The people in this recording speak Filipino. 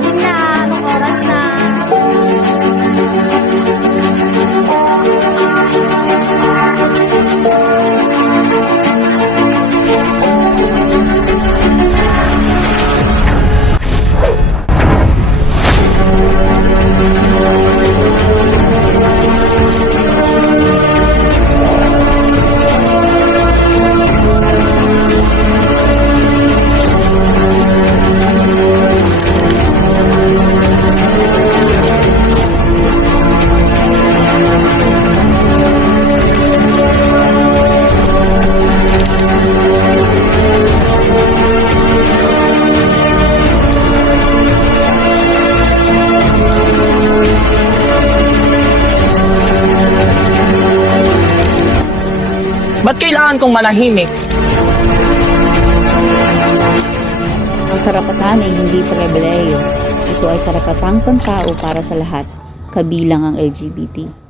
Isn't? Kailangan kong manahimik? Ang karapatan ay hindi pribileyo. Ito ay karapatang pantao para sa lahat, kabilang ang LGBT.